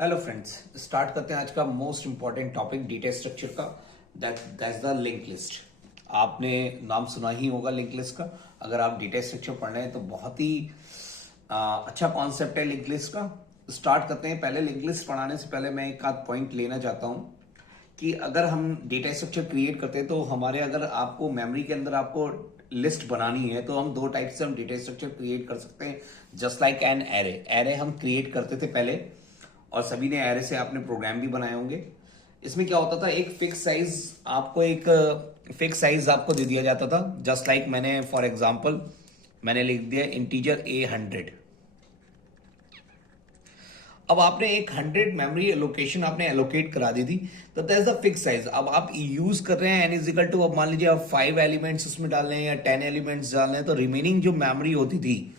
Hello friends, start करते हैं आज का most important topic data structure का। That's the link list. आपने नाम सुना ही होगा लिंक लिस्ट का। अगर आप डेटा स्ट्रक्चर पढ़ रहे हैं तो बहुत ही अच्छा कॉन्सेप्ट है लिंक लिस्ट का। स्टार्ट करते हैं। पहले लिंक लिस्ट पढ़ाने से पहले मैं एक आध पॉइंट लेना चाहता हूं कि अगर हम डेटा स्ट्रक्चर क्रिएट करते हैं तो हमारे अगर आपको मेमोरी के अंदर आपको लिस्ट बनानी है तो हम दो टाइप से हम डेटा स्ट्रक्चर क्रिएट कर सकते हैं। Just like an array. Array हम क्रिएट करते थे पहले, और सभी ने एरे से आपने प्रोग्राम भी बनाए होंगे। इसमें क्या होता था, एक फिक्स साइज आपको दे दिया जाता था। जस्ट लाइक मैंने फॉर एग्जांपल मैंने लिख दिया इंटीजर A100। अब आपने एक 100 मेमोरी लोकेशन आपने एलोकेट करा दी थी, तो that is the fix size. अब आप यूज कर रहे हैं एन इज इक्वल टू, अब मान लीजिए आप 5 एलिमेंट्स उसमें डाल रहे हैं या 10 एलिमेंट्स डाल रहे हैं, तो रिमेनिंग जो मेमोरी होती थी,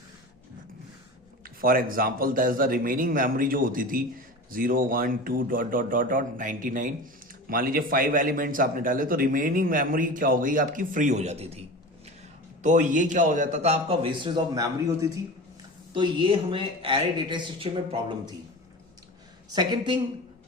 for example that is the remaining memory जो होती थी 0 1 2 डॉट डॉट डॉट डॉट 99। मान लीजिए 5 एलिमेंट्स आपने डाले तो रिमेनिंग मेमोरी क्या हो गई, आपकी फ्री हो जाती थी। तो ये क्या हो जाता था, आपका वेस्टेज ऑफ मेमोरी होती थी। तो ये हमें एरे डेटा स्ट्रक्चर में प्रॉब्लम थी। सेकेंड थिंग,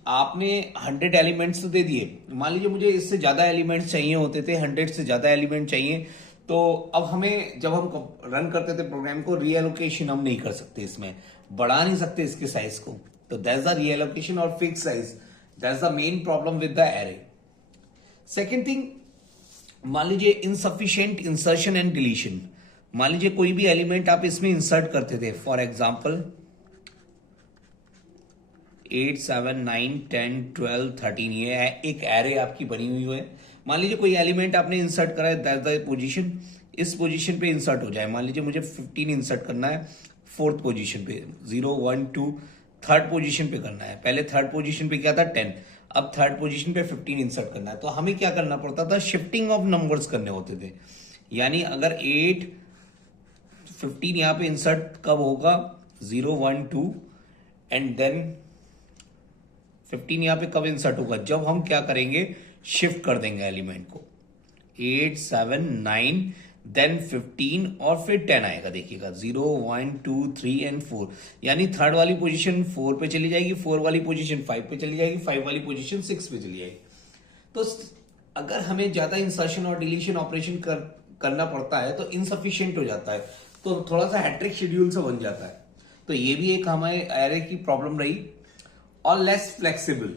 आपने 100 एलिमेंट्स तो दे दिए। मान लीजिए मुझे इससे ज्यादा एलिमेंट्स चाहिए होते थे, 100 से ज्यादा एलिमेंट चाहिए, तो अब हमें जब हम रन करते थे प्रोग्राम को, रीएलोकेशन हम नहीं कर सकते, इसमें बढ़ा नहीं सकते इसके साइज को। तो दैट्स द रीएलोकेशन और fix size, that's the main problem with the array. Second thing, मान लीजिए इनसफिशिएंट इंसर्शन एंड डिलीशन। मान लीजिए कोई भी एलिमेंट आप इसमें इंसर्ट करते थे, फॉर एग्जाम्पल 8 7 9 10 12 13, ये एक एरे आपकी बनी हुई है। मान लीजिए कोई एलिमेंट आपने इंसर्ट करा है, दैट्स द पोजीशन, इस पोजीशन पे इंसर्ट हो जाए। मान लीजिए मुझे 15 इंसर्ट करना है फोर्थ पोजीशन पे, 0 1 2 थर्ड पोजीशन पे करना है। पहले थर्ड पोजीशन पे क्या था 10, अब थर्ड पोजीशन पे 15 इंसर्ट करना है। तो हमें क्या करना पड़ता था, शिफ्टिंग ऑफ नंबर्स करने होते थे। यानी अगर 8 15 यहां पे इंसर्ट कब होगा, 0 1 2 एंड देन 15 यहां पे कब इंसर्ट होगा, जब हम क्या करेंगे, शिफ्ट कर देंगे एलिमेंट को। 8 7 9 देन 15 और फिर 10 आएगा। देखिएगा 0 1 2 3 एंड 4, यानी थर्ड वाली पोजीशन 4 पे चली जाएगी, 4 वाली पोजीशन 5 पे चली जाएगी, 5 वाली पोजीशन 6 पे चली जाएगी। तो अगर हमें ज्यादा इंसर्शन और डिलीशन ऑपरेशन करना पड़ता है तो इनसफिशियंट हो जाता है, तो थोड़ा सा हैट्रिक शेड्यूल से बन जाता है। तो ये भी एक हमारे एरे की प्रॉब्लम रही। और लेस फ्लेक्सिबल,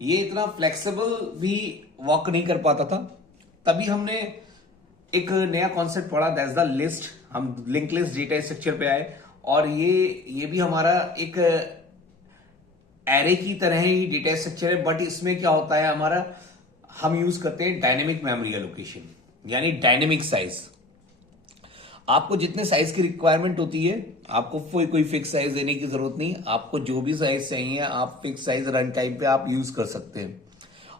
ये इतना फ्लेक्सिबल भी वर्क नहीं कर पाता था। तभी हमने एक नया कॉन्सेप्ट पढ़ा, दैट्स द लिस्ट। हम लिंक लिस्ट डेटा स्ट्रक्चर पे आए, और ये भी हमारा एक एरे की तरह ही डेटा स्ट्रक्चर है, बट इसमें क्या होता है हमारा, हम यूज करते हैं डायनेमिक मेमोरी एलोकेशन, यानी डायनेमिक साइज। आपको जितने साइज की रिक्वायरमेंट होती है, आपको कोई फिक्स साइज देने की जरूरत नहीं। आपको जो भी साइज चाहिए आप फिक्स साइज रन टाइम पे आप यूज कर सकते हैं,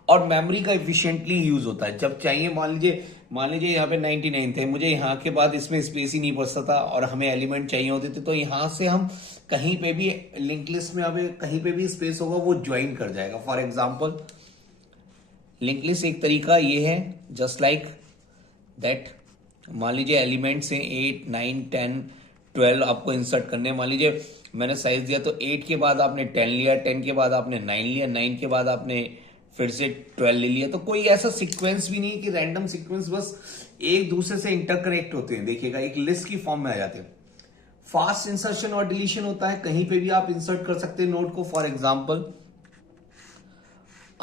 और मेमोरी का इफिशिएंटली यूज होता है। जब चाहिए, मान लीजिए यहाँ पे 99 थे, मुझे यहाँ के बाद इसमें स्पेस ही नहीं बचता था और हमें एलिमेंट चाहिए होते थे, तो यहां से हम कहीं पे भी लिंक लिस्ट में हमें कहीं पे भी स्पेस होगा वो ज्वाइन कर जाएगा। फॉर एग्जाम्पल लिंक लिस्ट एक तरीका ये है, जस्ट लाइक दैट। मान लीजिए एलिमेंट्स हैं 8 9 10 12 आपको इंसर्ट करने। मान लीजिए मैंने साइज दिया तो 8 के बाद आपने 10 लिया, 10 के बाद आपने 9 लिया, 9 के बाद आपने फिर से 12 ले लिया। तो कोई ऐसा सीक्वेंस भी नहीं कि रैंडम सीक्वेंस, बस एक दूसरे से इंटरकनेक्ट होते हैं। देखिएगा एक लिस्ट की फॉर्म में आ जाते हैं। फास्ट इंसर्शन और डिलीशन होता है, कहीं पे भी आप इंसर्ट कर सकते हैं नोड को। फॉर एग्जाम्पल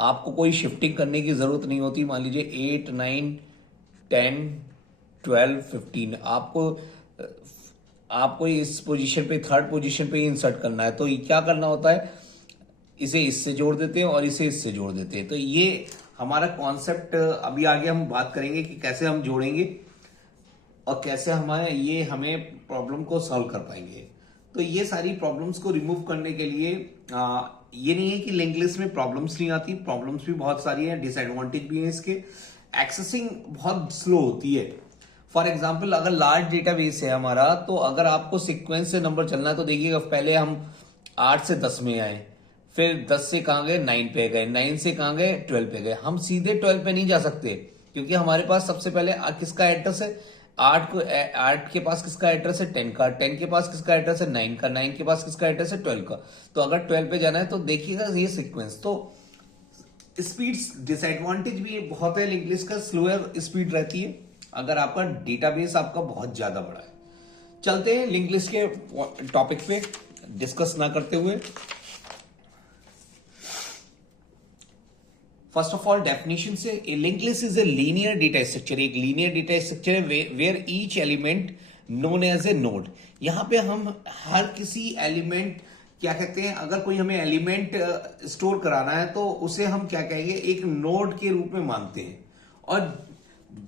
आपको कोई शिफ्टिंग करने की जरूरत नहीं होती। मान लीजिए 8 9 10 12 15 आपको इस पोजीशन पे, थर्ड पोजीशन पे इंसर्ट करना है, तो ये क्या करना होता है, इसे इससे जोड़ देते हैं और इसे इससे जोड़ देते हैं। तो ये हमारा कॉन्सेप्ट, अभी आगे हम बात करेंगे कि कैसे हम जोड़ेंगे और कैसे हमें प्रॉब्लम को सॉल्व कर पाएंगे। तो ये सारी प्रॉब्लम्स को रिमूव करने के लिए ये नहीं है कि लिंक लिस्ट में प्रॉब्लम्स नहीं आती, प्रॉब्लम्स भी बहुत सारी हैं, डिसएडवांटेज भी है इसके। एक्सेसिंग बहुत स्लो होती है। फॉर एग्जाम्पल अगर लार्ज डेटाबेस है हमारा, तो अगर आपको सीक्वेंस से नंबर चलना है तो देखिएगा पहले हम 8 से 10 में आए, फिर 10 से कहां गए 9 पे गए, 9 से कहां गए 12 पे गए। हम सीधे 12 पे नहीं जा सकते, क्योंकि हमारे पास सबसे पहले किसका एड्रेस है, आठ के पास किसका एड्रेस है 10 का, 10 के पास किसका एड्रेस है 9 का, 9 के पास किसका एड्रेस है 12 का। तो अगर 12 पे जाना है तो देखिएगा ये सीक्वेंस। तो स्पीड्स डिसएडवांटेज भी बहुत है लिंक लिस्ट का, स्लोअर स्पीड रहती है अगर आपका डेटाबेस आपका बहुत ज्यादा बड़ा है। चलते हैं लिंक लिस्ट के टॉपिक पे डिस्कस ना करते हुए। फर्स्ट ऑफ ऑल डेफिनेशन से, a link list is a linear data structure. एक लीनियर डेटा स्ट्रक्चर है where each element known as a node. यहां पे हम हर किसी एलिमेंट, क्या कहते हैं, अगर कोई हमें एलिमेंट स्टोर कराना है तो उसे हम क्या कहेंगे, एक नोड के रूप में मानते हैं। और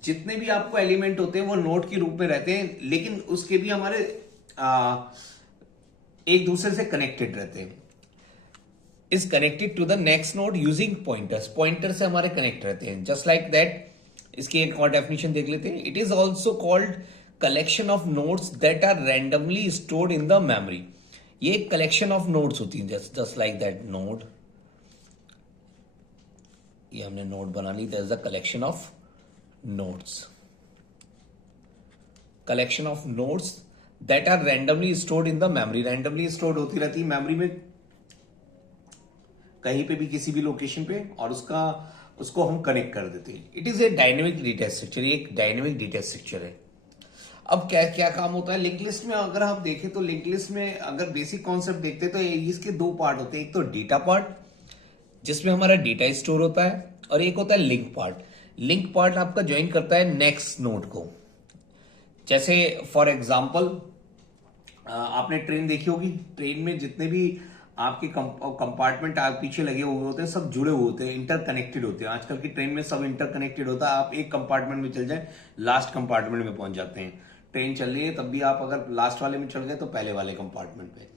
जितने भी आपको एलिमेंट होते हैं वो नोड के रूप में रहते हैं, लेकिन उसके भी हमारे एक दूसरे से कनेक्टेड रहते हैं। Is connected to the next node using pointers. Pointer से हमारे कनेक्ट रहते हैं। जस्ट लाइक दैट इसकी एक और डेफिनेशन देख लेते हैं। It is also called collection of nodes that are randomly stored in the memory. ये एक कलेक्शन ऑफ नोड्स होती है। जस्ट लाइक दैट नोड, ये हमने नोड बना ली, that is the collection of nodes. Collection of nodes that are randomly stored in the memory. Randomly stored होती रहती है मेमोरी में, कहीं पे भी किसी भी लोकेशन पे, और उसको हम कनेक्ट कर देते हैं। It is a dynamic data structure. एक डायनेमिक डेटा स्ट्रक्चर है। अब क्या क्या काम होता है लिंक लिस्ट में, अगर आप देखें तो लिंक लिस्ट में अगर बेसिक कॉन्सेप्ट देखते हैं तो इसके दो पार्ट होते हैं। एक तो डेटा पार्ट जिसमें हमारा डेटा स्टोर होता है, और एक होता है लिंक पार्ट। लिंक पार्ट आपका ज्वाइन करता है नेक्स्ट नोड को। जैसे फॉर एग्जांपल आपने ट्रेन देखी होगी, ट्रेन में जितने भी आपके कंपार्टमेंट आप पीछे लगे हुए होते हैं सब जुड़े हुए होते हैं, इंटरकनेक्टेड होते हैं। आजकल की ट्रेन में सब इंटरकनेक्टेड होता है। आप एक कंपार्टमेंट में चल जाए लास्ट कंपार्टमेंट में पहुंच जाते हैं। ट्रेन चल रही है तब भी आप अगर लास्ट वाले में चढ़ गए तो पहले वाले कंपार्टमेंट पे।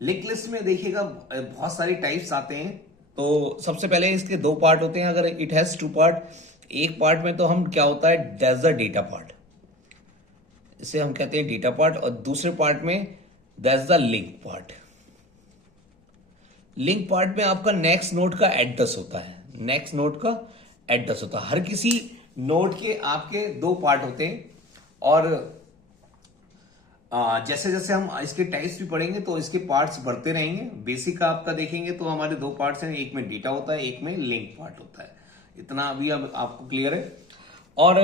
लिंक लिस्ट में देखिएगा बहुत सारी टाइप्स आते हैं। तो सबसे पहले इसके दो पार्ट होते हैं। अगर इट हैज टू पार्ट, एक पार्ट में तो हम क्या होता है, दैट्स द डेटा पार्ट, इसे हम कहते हैं डेटा पार्ट। और दूसरे पार्ट में that's the link part. Link part में आपका नेक्स्ट नोड का एड्रेस होता है। नेक्स्ट नोड का एड्रेस होता है। हर किसी नोड के आपके दो पार्ट होते हैं, और जैसे जैसे हम इसके टाइप्स भी पढ़ेंगे तो इसके पार्ट्स बढ़ते रहेंगे। बेसिक आपका देखेंगे तो हमारे दो पार्ट्स हैं, एक में डेटा होता है, एक में लिंक पार्ट होता है। इतना अभी अब आपको क्लियर है। और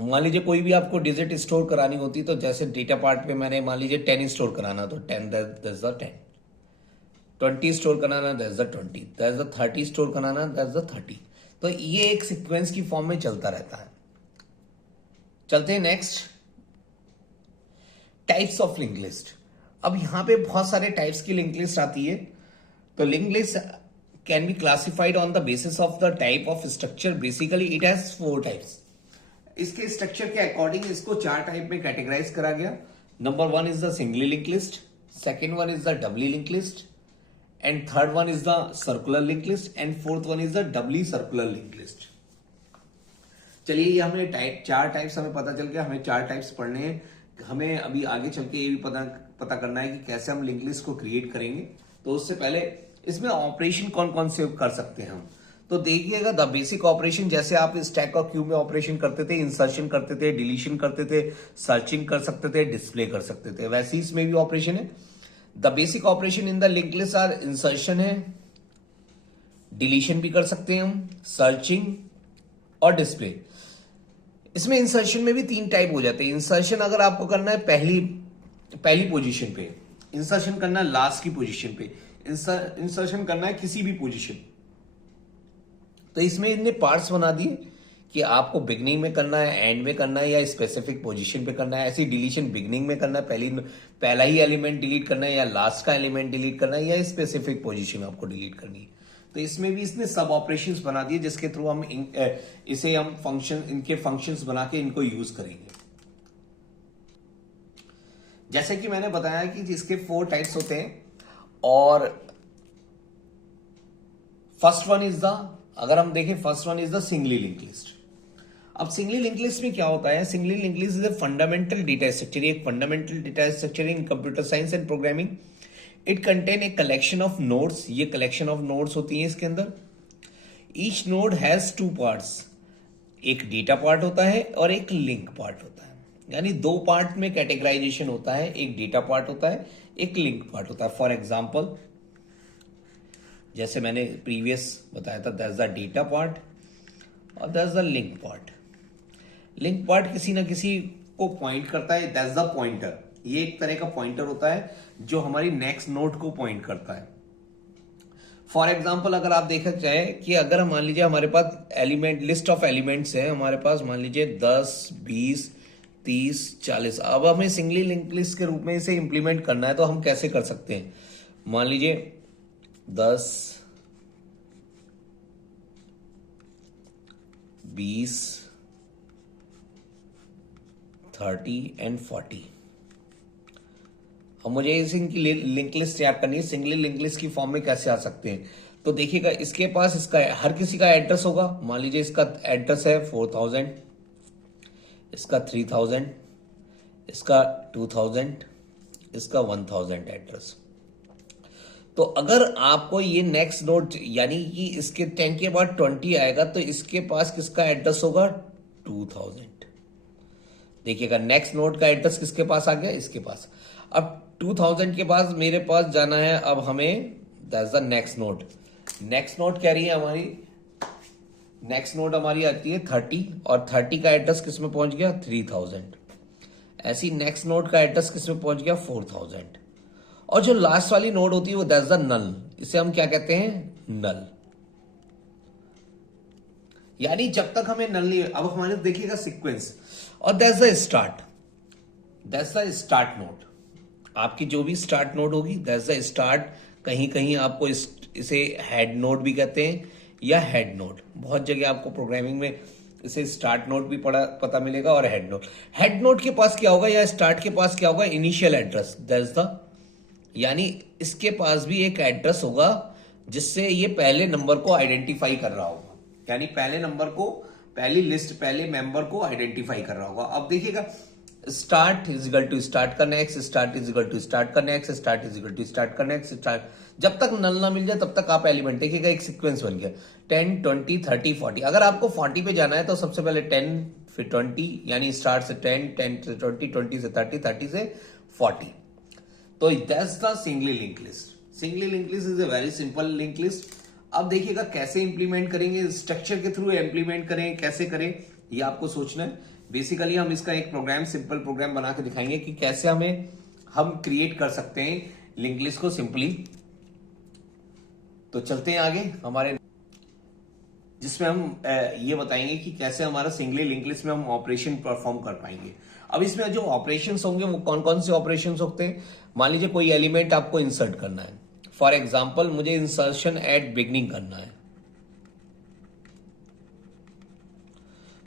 मान लीजिए कोई भी आपको डिजिट स्टोर करानी होती, तो जैसे डेटा पार्ट पे मैंने मान लीजिए 10 स्टोर कराना, तो 10 दैट्स द 10, 20 स्टोर कराना that's the 20, that's the 30 store कराना दैट्स द 30। तो ये एक सीक्वेंस की फॉर्म में चलता रहता है। चलते हैं next, types of link list. अब यहां पे बहुत सारे टाइप्स की लिंक लिस्ट आती है। तो link list can be classified on the basis of the type of structure. Basically it has 4 types. इसके स्ट्रक्चर के अकॉर्डिंग इसको 4 टाइप में कैटेगराइज करा गया। Number 1 is the singly link list, second one is the doubly link list, and third one is the circular link list, and fourth one is the doubly circular link list. चलिए ये हमें 4 types हमें पता चल गया। हमें 4 types पढ़ने हैं। हमें अभी आगे चल के ये भी पता करना है कि कैसे हम लिंक लिस्ट को क्रिएट करेंगे। तो उससे पहले इसमें ऑपरेशन कौन कौन से कर सकते हैं हम, तो देखिएगा द बेसिक ऑपरेशन। जैसे आप स्टैक और क्यू में ऑपरेशन करते थे, इंसर्शन करते थे, डिलीशन करते थे, सर्चिंग कर सकते थे, डिस्प्ले कर सकते थे, वैसे ही इसमें भी ऑपरेशन है। The basic operation in the link list are insertion है, डिलीशन भी कर सकते हैं हम, सर्चिंग और डिस्प्ले। इसमें इंसर्शन में भी 3 टाइप हो जाते हैं। इंसर्शन अगर आपको करना है पहली पोजीशन पे, इंसर्शन करना है लास्ट की पोजीशन पे, इंसर्शन करना है किसी भी पोजीशन। तो इसमें इनने पार्ट्स बना दिए कि आपको बिगनिंग में करना है, एंड में करना है, या स्पेसिफिक पोजीशन पे करना है। ऐसी डिलीशन बिगनिंग में करना है, पहला ही एलिमेंट डिलीट करना है, या लास्ट का एलिमेंट डिलीट करना है, या स्पेसिफिक पोजीशन आपको डिलीट करनी है। तो इसमें भी इसने सब ऑपरेशंस बना दिए जिसके थ्रू हम इसे हम फंक्शन, इनके फंक्शंस बना के इनको यूज करेंगे। जैसे कि मैंने बताया कि इसके 4 टाइप्स होते हैं, और फर्स्ट वन इज द, अगर हम देखें first one is the singly link list. अब सिंगली लिंक लिस्ट में क्या होता है, singly link list is a fundamental data structure. एक fundamental data structure in computer science and programming. It contain a collection of nodes. ये collection of nodes होती है इसके अंदर। Each node has 2 parts. एक डेटा पार्ट होता है और एक लिंक पार्ट होता है। यानी दो पार्ट में कैटेगराइजेशन होता है, एक डेटा पार्ट होता है, एक लिंक पार्ट होता है। फॉर एग्जाम्पल, जैसे मैंने प्रीवियस बताया था, दैट्स द डेटा पार्ट और that's the link part. Link part किसी ना किसी को पॉइंट करता है, दैट्स द पॉइंटर। ये एक तरह का पॉइंटर होता है जो हमारी नेक्स्ट नोड को पॉइंट करता है। फॉर एग्जाम्पल, अगर आप देखा जाए कि अगर मान लीजिए हमारे पास एलिमेंट, लिस्ट ऑफ एलिमेंट्स है हमारे पास, मान लीजिए 10, 20, 30, 40। अब हमें सिंगली लिंक लिस्ट के रूप में इसे इंप्लीमेंट करना है, तो हम कैसे कर सकते हैं? मान लीजिए 10, 20, 30 एंड 40। अब मुझे इनकी लिंक लिस्ट तैयार करनी है। सिंगली लिंक लिस्ट की फॉर्म में कैसे आ सकते हैं? तो देखिएगा, इसके पास इसका हर किसी का एड्रेस होगा। मान लीजिए इसका एड्रेस है 4000, इसका 3000, इसका 2000, इसका 1000 एड्रेस। तो अगर आपको ये नेक्स्ट नोड, यानी कि इसके 10 के बाद 20 आएगा, तो इसके पास किसका एड्रेस होगा? 2000। देखिएगा, नेक्स्ट नोड का एड्रेस किसके पास आ गया? इसके पास। अब 2000 के पास मेरे पास जाना है, अब हमें that's the next node. Next node क्या रही है हमारी? नेक्स्ट नोड हमारी आती है 30, और 30 का एड्रेस किस में पहुंच गया? 3000। ऐसी नेक्स्ट नोड का एड्रेस किस में पहुंच गया? 4000। और जो लास्ट वाली नोड होती है वो दैट्स द नल। इसे हम क्या कहते हैं? नल। यानी जब तक हमें नल नहीं, अब हमारे देखिएगा सीक्वेंस, और that's the start. That's the start node. आपकी जो भी स्टार्ट नोड होगी, दैट्स द स्टार्ट। कहीं कहीं आपको इसे हेड नोड भी कहते हैं या हेड नोड। बहुत जगह आपको प्रोग्रामिंग में इसे स्टार्ट नोड भी पता मिलेगा और हेड नोड। हेड नोड के पास क्या होगा या स्टार्ट के पास क्या होगा? इनिशियल एड्रेस, दैट्स द, यानी इसके पास भी एक एड्रेस होगा जिससे ये पहले नंबर को आइडेंटिफाई कर रहा होगा। यानी पहले नंबर को, पहली लिस्ट, पहले मेंबर को आइडेंटिफाई कर रहा होगा। अब देखिएगा, start is equal to start का next, start is equal to start का next, start is equal to start का नेक्स्ट, स्टार्ट। जब तक नल ना मिल जाए तब तक आप एलिमेंट, देखिएगा एक सीक्वेंस बन गया 10, 20, 30, 40। अगर आपको 40 पे जाना है तो सबसे पहले 10, फिर 20, यानी स्टार्ट से 10, 10 से 20, 20 से 30, 30 से 40। तो that's the singly link list. Singly link list is a very simple link list. अब देखिएगा कैसे इंप्लीमेंट करेंगे, स्ट्रक्चर के थ्रू इंप्लीमेंट करें, कैसे करें, ये आपको सोचना है। बेसिकली हम इसका एक प्रोग्राम, सिंपल प्रोग्राम बना के दिखाएंगे कि कैसे हम क्रिएट कर सकते हैं लिंक लिस्ट को सिंपली। तो चलते हैं आगे हमारे, जिसमें हम ये बताएंगे कि कैसे हमारा सिंगली लिंक लिस्ट में हम ऑपरेशन परफॉर्म कर पाएंगे। अब इसमें जो ऑपरेशंस होंगे वो कौन कौन से ऑपरेशंस होते हैं? मान लीजिए कोई एलिमेंट आपको इंसर्ट करना है। फॉर एग्जाम्पल, मुझे इंसर्शन एट बिगनिंग करना है,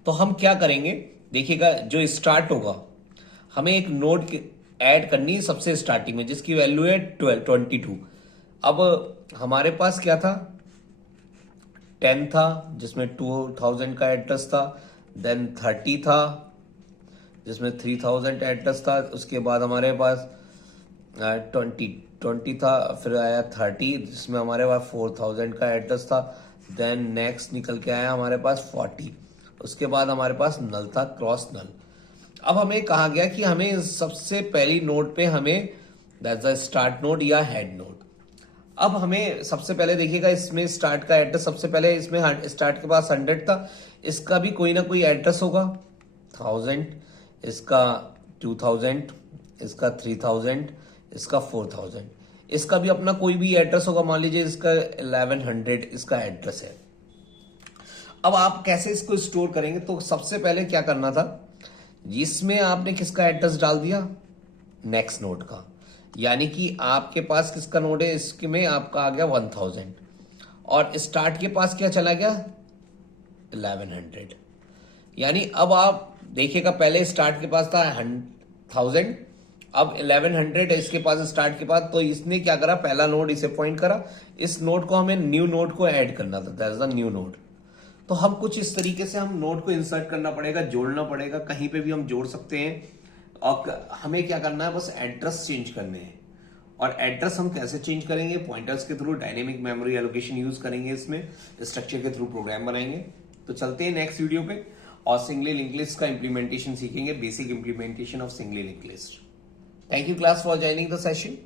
तो हम क्या करेंगे? देखिएगा, जो स्टार्ट होगा, हमें एक नोड ऐड करनी है सबसे स्टार्टिंग में, जिसकी वैल्यू है 22। अब हमारे पास क्या था? 10 था जिसमें 2000 का एड्रेस था, देन 30 था जिसमें 3000 एड्रेस था, उसके बाद हमारे पास 20 था, फिर आया 30 जिसमें हमारे पास 4000 का एड्रेस था, देन नेक्स्ट निकल के आया हमारे पास 40, उसके बाद हमारे पास नल था, क्रॉस नल। अब हमें कहा गया कि हमें सबसे पहली नोड पे हमें दैट्स द स्टार्ट नोड या हेड नोड। अब हमें सबसे पहले देखिएगा, इसमें स्टार्ट का एड्रेस सबसे पहले, इसमें स्टार्ट के पास 100 था, इसका भी कोई ना कोई एड्रेस होगा 1000, इसका 2000, इसका 3000, इसका 4000, इसका भी अपना कोई भी एड्रेस होगा। मान लीजिए इसका 1100 इसका एड्रेस है। अब आप कैसे इसको स्टोर करेंगे? तो सबसे पहले क्या करना था, जिसमें आपने किसका एड्रेस डाल दिया? नेक्स्ट नोड का। यानी कि आपके पास किसका नोड है? इसमें आपका आ गया 1000, और स्टार्ट के पास क्या चला गया? 1100। यानी अब आप देखिएगा, पहले स्टार्ट के पास था 1000, अब 1100 है इसके पास स्टार्ट के पास। तो इसने क्या करा? पहला नोड इसे पॉइंट करा, इस नोड को हमें न्यू नोड को ऐड करना था, दैट्स द न्यू नोड। तो हम कुछ इस तरीके से हम नोड को इंसर्ट करना पड़ेगा, जोड़ना पड़ेगा, कहीं पे भी हम जोड़ सकते हैं। और हमें क्या करना है? बस एड्रेस चेंज करने हैं। और एड्रेस हम कैसे चेंज करेंगे? पॉइंटर्स के through, dynamic memory allocation use करेंगे, इसमें स्ट्रक्चर के थ्रू प्रोग्राम बनाएंगे। तो चलते हैं नेक्स्ट वीडियो पे। और सिंगली लिंक लिस्ट का इंप्लीमेंटेशन सीखेंगे, basic implementation of singly link list. Thank you class for joining the session.